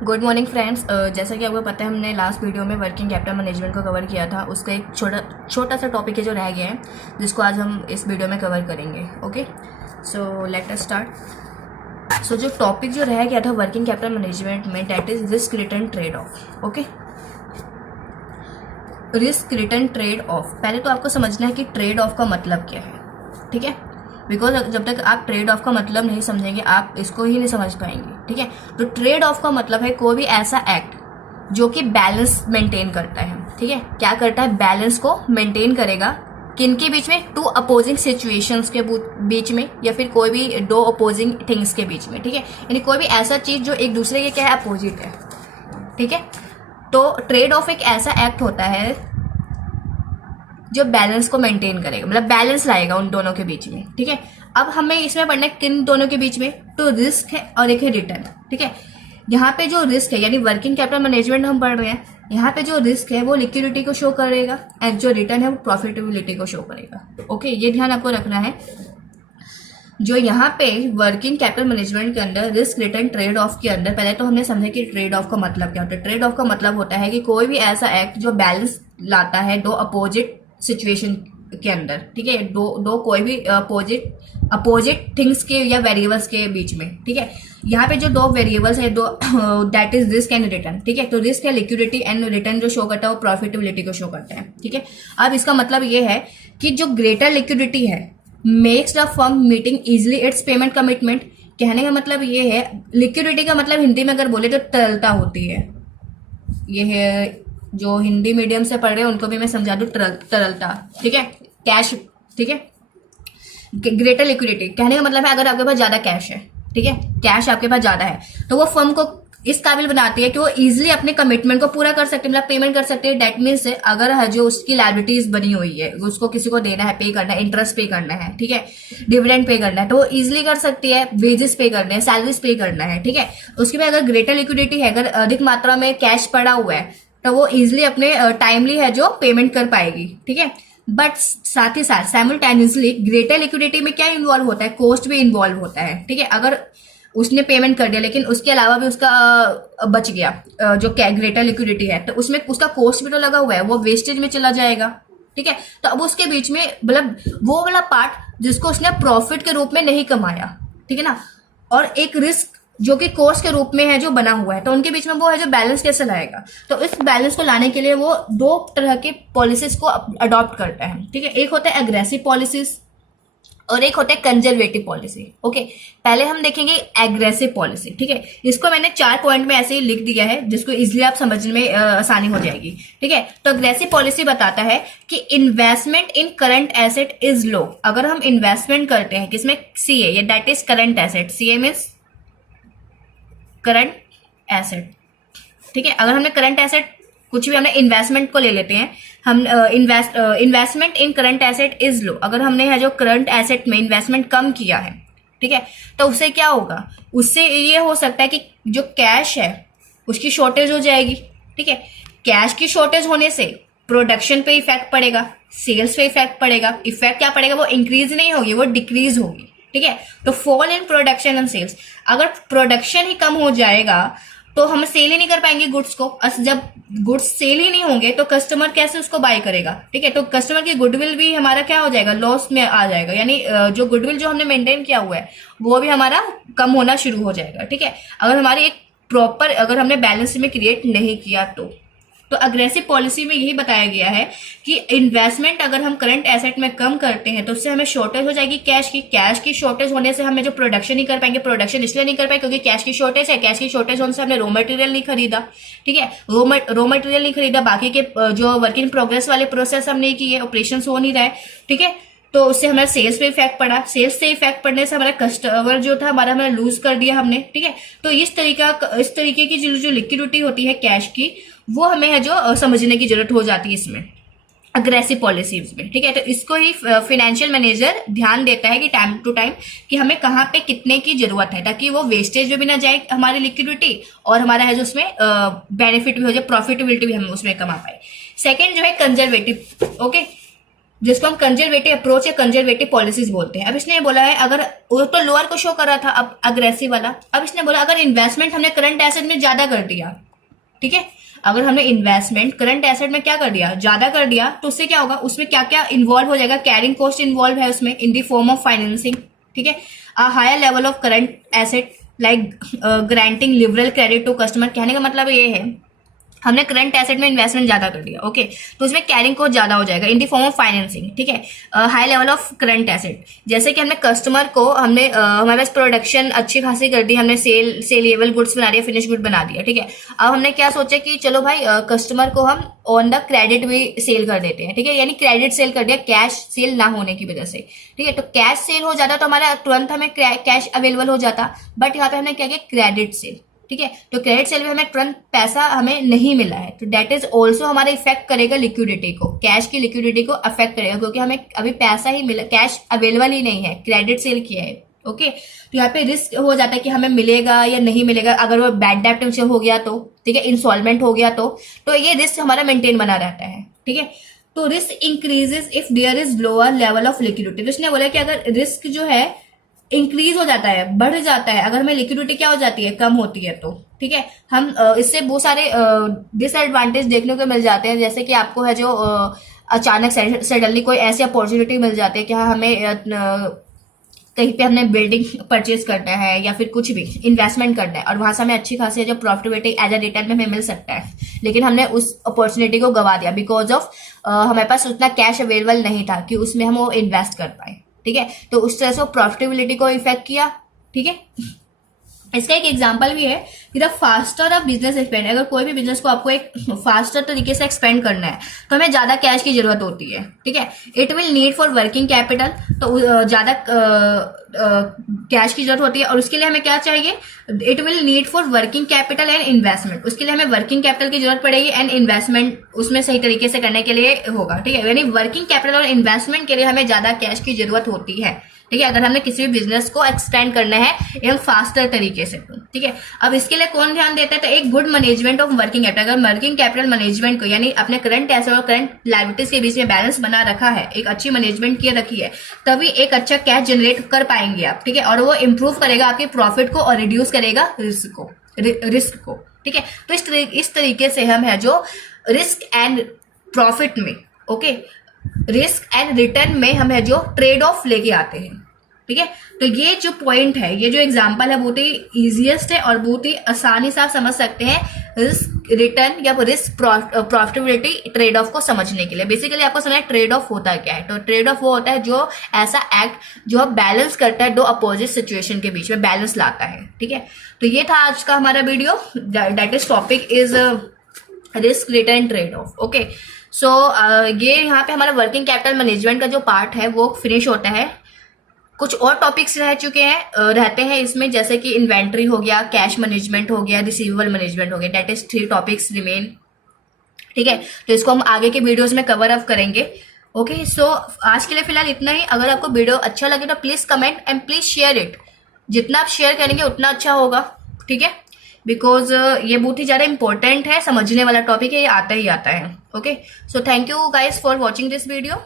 Good morning friends. जैसा कि आपको पता है हमने लास्ट वीडियो में वर्किंग कैपिटल मैनेजमेंट को कवर किया था। उसका एक छोटा सा टॉपिक है जो रह गया है, जिसको आज हम इस वीडियो में कवर करेंगे। Okay, so let us start. So जो टॉपिक जो रह गया था वर्किंग कैपिटल मैनेजमेंट में, that is risk return trade off. Okay, risk return trade off. पहले तो आपको समझना है कि ट्रेड ऑफ का मतलब क्या है, ठीक है। बिकॉज जब तक आप ट्रेड ऑफ का मतलब नहीं समझेंगे आप इसको ही नहीं समझ पाएंगे, ठीक है। तो ट्रेड ऑफ का मतलब है कोई भी ऐसा एक्ट जो कि बैलेंस मेंटेन करता है, ठीक है। क्या करता है? बैलेंस को मेंटेन करेगा। किनके बीच में? टू अपोजिंग सिचुएशंस के बीच में, या फिर कोई भी दो अपोजिंग थिंग्स के बीच में, ठीक है। यानी कोई भी ऐसा चीज जो एक दूसरे के क्या है, अपोजिट है, ठीक है। तो ट्रेड ऑफ एक ऐसा एक्ट होता है जो बैलेंस को मेंटेन करेगा, मतलब बैलेंस लाएगा उन दोनों के बीच में, ठीक है। अब हमें इसमें पढ़ना है किन दोनों के बीच में, तो रिस्क है और एक है रिटर्न, ठीक है। यहाँ पे जो रिस्क है यानी वर्किंग कैपिटल मैनेजमेंट हम पढ़ रहे हैं, यहाँ पे जो रिस्क है वो लिक्विडिटी को शो करेगा एंड जो रिटर्न है वो प्रॉफिटेबिलिटी को शो करेगा। ओके, ये ध्यान आपको रखना है। जो यहाँ पे वर्किंग कैपिटल मैनेजमेंट के अंदर रिस्क रिटर्न ट्रेड ऑफ के अंदर, पहले तो हमने समझा कि ट्रेड ऑफ का मतलब क्या होता है। ट्रेड ऑफ का मतलब होता है कि कोई भी ऐसा एक्ट जो बैलेंस लाता है दो अपोजिट सिचुएशन के अंदर, ठीक है। दो कोई भी अपोजिट थिंग्स के या वेरिएबल्स के बीच में, ठीक है। यहाँ पे जो दो वेरिएबल्स है, दो that is risk and return, ठीक है। तो रिस्क है लिक्विडिटी एंड रिटर्न जो शो करता है वो प्रॉफिटेबिलिटी को शो करता है, ठीक है। अब इसका मतलब ये है कि जो ग्रेटर लिक्विडिटी है makes the firm meeting easily it's payment commitment. कहने का मतलब ये है, लिक्विडिटी का मतलब हिंदी में अगर बोले तो तरलता होती है। ये है जो हिंदी मीडियम से पढ़ रहे हैं उनको भी मैं समझा दूं, तरलता, ठीक है। कैश, ठीक है। ग्रेटर लिक्विडिटी कहने का मतलब है अगर आपके पास ज्यादा कैश है, ठीक है, कैश आपके पास ज्यादा है तो वो फर्म को इस काबिल बनाती है कि वो इजिली अपने कमिटमेंट को पूरा कर सकते हैं, मतलब पेमेंट कर सकते हैं। डेट मीन्स अगर है जो उसकी लायबिलिटीज बनी हुई है उसको किसी को देना है, पे करना है, इंटरेस्ट पे करना है, ठीक है, डिविडेंड पे करना है, तो वो इजिली कर सकती है। वेजेस पे करने हैं, सैलरीज पे करना है, ठीक है। उसके बाद अगर ग्रेटर लिक्विडिटी है, अगर अधिक मात्रा में कैश पड़ा हुआ है तो वो इजिली अपने टाइमली है जो पेमेंट कर पाएगी, ठीक है। बट साथ ही साथ साइमल्टेनियसली ग्रेटर लिक्विडिटी में क्या इन्वॉल्व होता है? कॉस्ट भी इन्वॉल्व होता है, ठीक है। अगर उसने पेमेंट कर दिया लेकिन उसके अलावा भी उसका बच गया जो ग्रेटर लिक्विडिटी है, तो उसमें उसका कॉस्ट भी तो लगा हुआ है, वो वेस्टेज में चला जाएगा, ठीक है। तो अब उसके बीच में मतलब वो वाला पार्ट जिसको उसने प्रॉफिट के रूप में नहीं कमाया, ठीक है ना, और एक रिस्क जो कि कॉस्ट के रूप में है जो बना हुआ है, तो उनके बीच में वो है जो बैलेंस कैसे लाएगा। तो इस बैलेंस को लाने के लिए वो दो तरह के पॉलिसीज को अडॉप्ट करता है, ठीक है। एक होता है एग्रेसिव पॉलिसीज और एक होता है कंजर्वेटिव पॉलिसी। ओके, पहले हम देखेंगे एग्रेसिव पॉलिसी, ठीक है। इसको मैंने 4 पॉइंट में ऐसे ही लिख दिया है जिसको इजिली आप समझने में आसानी हो जाएगी, ठीक है। तो एग्रेसिव पॉलिसी बताता है कि investment in current asset is low. अगर हम इन्वेस्टमेंट करते हैं किसमें? सीए, या that is current asset. CA means current asset, ठीक है। अगर हमने करंट एसेट कुछ भी, हमने इन्वेस्टमेंट को ले लेते हैं हम, investment in current asset is low. अगर हमने है जो करंट एसेट में इन्वेस्टमेंट कम किया है, ठीक है, तो उससे क्या होगा? उससे ये हो सकता है कि जो कैश है उसकी शॉर्टेज हो जाएगी, ठीक है। कैश की शॉर्टेज होने से प्रोडक्शन पे इफेक्ट पड़ेगा, सेल्स पे इफेक्ट पड़ेगा। इफेक्ट क्या पड़ेगा? वो इंक्रीज नहीं होगी, वो डिक्रीज होगी, ठीक है। तो fall in production and sales. अगर प्रोडक्शन ही कम हो जाएगा तो हम सेल ही नहीं कर पाएंगे गुड्स को। जब गुड्स सेल ही नहीं होंगे तो कस्टमर कैसे उसको बाय करेगा, ठीक है। तो कस्टमर की गुडविल भी हमारा क्या हो जाएगा? लॉस में आ जाएगा। यानी जो गुडविल जो हमने मेंटेन किया हुआ है वो भी हमारा कम होना शुरू हो जाएगा, ठीक है। अगर हमारी एक प्रॉपर, अगर हमने बैलेंस में क्रिएट नहीं किया तो अग्रेसिव पॉलिसी में यही बताया गया है कि इन्वेस्टमेंट अगर हम करंट एसेट में कम करते हैं तो उससे हमें शॉर्टेज हो जाएगी कैश की। कैश की शॉर्टेज होने से हमें जो प्रोडक्शन नहीं कर पाएंगे। प्रोडक्शन इसलिए नहीं कर पाए क्योंकि कैश की शॉर्टेज है। कैश की शॉर्टेज होने से हमने रॉ मटेरियल नहीं खरीदा, ठीक है। रॉ मटेरियल नहीं खरीदा, बाकी के जो वर्क इन प्रोग्रेस वाले प्रोसेस हम नहीं किए, ऑपरेशन हो नहीं रहा है, ठीक है। तो उससे हमारा सेल्स पे इफेक्ट पड़ा। सेल्स से इफेक्ट पड़ने से हमारा कस्टमर जो था हमारा लूज कर दिया हमने, ठीक है। तो इस तरीके की जो लिक्विडिटी होती है कैश की, वो हमें है जो समझने की जरूरत हो जाती है इसमें अग्रेसिव पॉलिसीज में, ठीक है। तो इसको ही फाइनेंशियल मैनेजर ध्यान देता है कि टाइम टू टाइम कि हमें कहाँ पे कितने की जरूरत है, ताकि वो वेस्टेज में भी ना जाए हमारी लिक्विडिटी और हमारा है जो उसमें बेनिफिट भी हो जाए, प्रॉफिटेबिलिटी भी हम उसमें कमा पाए। सेकेंड जो है कंजर्वेटिव। ओके, जिसको हम कंजर्वेटिव अप्रोच या कंजर्वेटिव पॉलिसीज बोलते हैं। अब इसने बोला है, अगर वो तो लोअर को शो कर रहा था, अब अग्रेसिव वाला, अब इसने बोला अगर इन्वेस्टमेंट हमने करंट एसेट में ज्यादा कर दिया, ठीक है, अगर हमने इन्वेस्टमेंट करंट एसेट में क्या कर दिया, ज्यादा कर दिया, तो उससे क्या होगा, उसमें क्या क्या इन्वॉल्व हो जाएगा, कैरिंग कॉस्ट इन्वॉल्व है उसमें in the form of financing, ठीक है, a higher level of current asset like granting liberal credit to customer. कहने का मतलब ये है हमने करंट एसेट में इन्वेस्टमेंट ज्यादा कर दिया, ओके, तो उसमें कैरिंग कॉस्ट ज्यादा हो जाएगा इन दी फॉर्म ऑफ फाइनेंसिंग, ठीक है, high level of current asset, जैसे कि हमने कस्टमर को हमारे पास प्रोडक्शन अच्छी खासी कर दी, हमने सेलेबल गुड्स बना दिया, फिनिश गुड बना दिया, ठीक है, अब हमने क्या सोचा कि चलो भाई कस्टमर को हम ऑन द क्रेडिट भी सेल कर देते हैं, ठीक है, यानी क्रेडिट सेल कर दिया कैश सेल ना होने की वजह से, ठीक है, तो कैश सेल हो जाता तो हमारा तुरंत हमें कैश अवेलेबल हो जाता, बट यहाँ पे हमने क्या किया, क्रेडिट सेल, ठीक है, तो क्रेडिट सेल में हमें तुरंत पैसा हमें नहीं मिला है, तो डेट इज ऑल्सो हमारा इफेक्ट करेगा लिक्विडिटी को, कैश की लिक्विडिटी को अफेक्ट करेगा, क्योंकि हमें अभी पैसा ही मिला, कैश अवेलेबल ही नहीं है, क्रेडिट सेल किया है, ओके, तो यहाँ पे रिस्क हो जाता है कि हमें मिलेगा या नहीं मिलेगा, अगर वो बैड डेब्ट हो गया तो, ठीक है, इंस्टॉलमेंट हो गया तो ये रिस्क हमारा मेंटेन बना रहता है, ठीक है, तो risk increases if there is lower level of liquidity. तो उसने बोला कि अगर रिस्क जो है इंक्रीज हो जाता है, बढ़ जाता है, अगर हमें लिक्विडिटी क्या हो जाती है, कम होती है, तो ठीक है, हम इससे बहुत सारे डिसएडवांटेज देखने को मिल जाते हैं, जैसे कि आपको है जो अचानक सडनली कोई ऐसी अपॉर्चुनिटी मिल जाती है कि हमें कहीं पे हमने बिल्डिंग परचेज करना है या फिर कुछ भी इन्वेस्टमेंट करना है और वहां से हमें अच्छी खासी जो प्रॉफिटेबिलिटी एज अ रिटर्न में हमें मिल सकता है, लेकिन हमने उस अपॉर्चुनिटी को गवा दिया बिकॉज ऑफ हमारे पास उतना कैश अवेलेबल नहीं था कि उसमें हम वो इन्वेस्ट कर पाए, ठीक है, तो उस तरह से प्रॉफिटेबिलिटी को इफेक्ट किया, ठीक है। इसका एक एग्जांपल भी है कि the faster of business expand, अगर कोई भी बिजनेस को आपको एक फास्टर तरीके से एक्सपेंड करना है तो हमें ज्यादा कैश की जरूरत होती है, ठीक है, it will need for working capital, तो ज्यादा कैश की जरूरत होती है, और उसके लिए हमें क्या चाहिए, it will need for working capital and investment, उसके लिए हमें वर्किंग कैपिटल की जरूरत पड़ेगी एंड इन्वेस्टमेंट उसमें सही तरीके से करने के लिए होगा, ठीक है, यानी वर्किंग कैपिटल और इन्वेस्टमेंट के लिए हमें ज्यादा कैश की जरूरत होती है, ठीक है, अगर हमने किसी भी बिजनेस को एक्सपेंड करना है एकदम फास्टर तरीके से, ठीक है। अब इसके लिए कौन ध्यान देता है, तो एक good management of working capital, अगर वर्किंग कैपिटल मैनेजमेंट को यानी अपने करंट एसेट और करंट लायबिलिटीज के बीच में बैलेंस बना रखा है, एक अच्छी मैनेजमेंट की रखी है, तभी एक अच्छा कैश जनरेट कर पाएंगे आप, ठीक है, और वो इंप्रूव करेगा आपके प्रॉफिट को और रिड्यूस करेगा रिस्क को, ठीक है, तो इस तरीके से हम है जो रिस्क एंड प्रॉफिट में, ओके, रिस्क एंड रिटर्न में हम है जो ट्रेड ऑफ लेके आते हैं, ठीक है, तो ये जो पॉइंट है, ये जो एग्जांपल है बहुत ही इजीएस्ट है और बहुत ही आसानी से आप समझ सकते हैं रिस्क रिटर्न या रिस्क प्रॉफिटेबिलिटी ट्रेड ऑफ को समझने के लिए। बेसिकली आपको समझना है ट्रेड ऑफ होता क्या है, तो ट्रेड ऑफ वो होता है जो ऐसा एक्ट जो बैलेंस करता है दो अपोजिट सिचुएशन के बीच में बैलेंस लाता है, ठीक है, तो ये था आज का हमारा video, that is topic is risk return trade off, okay. So ये यहाँ पे हमारा वर्किंग कैपिटल मैनेजमेंट का जो पार्ट है वो फिनिश होता है। कुछ और टॉपिक्स रहते हैं इसमें, जैसे कि इन्वेंट्री हो गया, कैश मैनेजमेंट हो गया, रिसीवेबल मैनेजमेंट हो गया, दैट इज 3 टॉपिक्स रिमेन, ठीक है, तो इसको हम आगे के वीडियोस में कवर अप करेंगे, ओके। सो आज के लिए फिलहाल इतना ही। अगर आपको वीडियो अच्छा लगे तो please comment and please share it, जितना आप शेयर करेंगे उतना अच्छा होगा, ठीक है, बिकॉज ये बहुत ही ज्यादा इंपॉर्टेंट है, समझने वाला टॉपिक है, ये आता ही आता है, okay. So thank you guys for watching this video.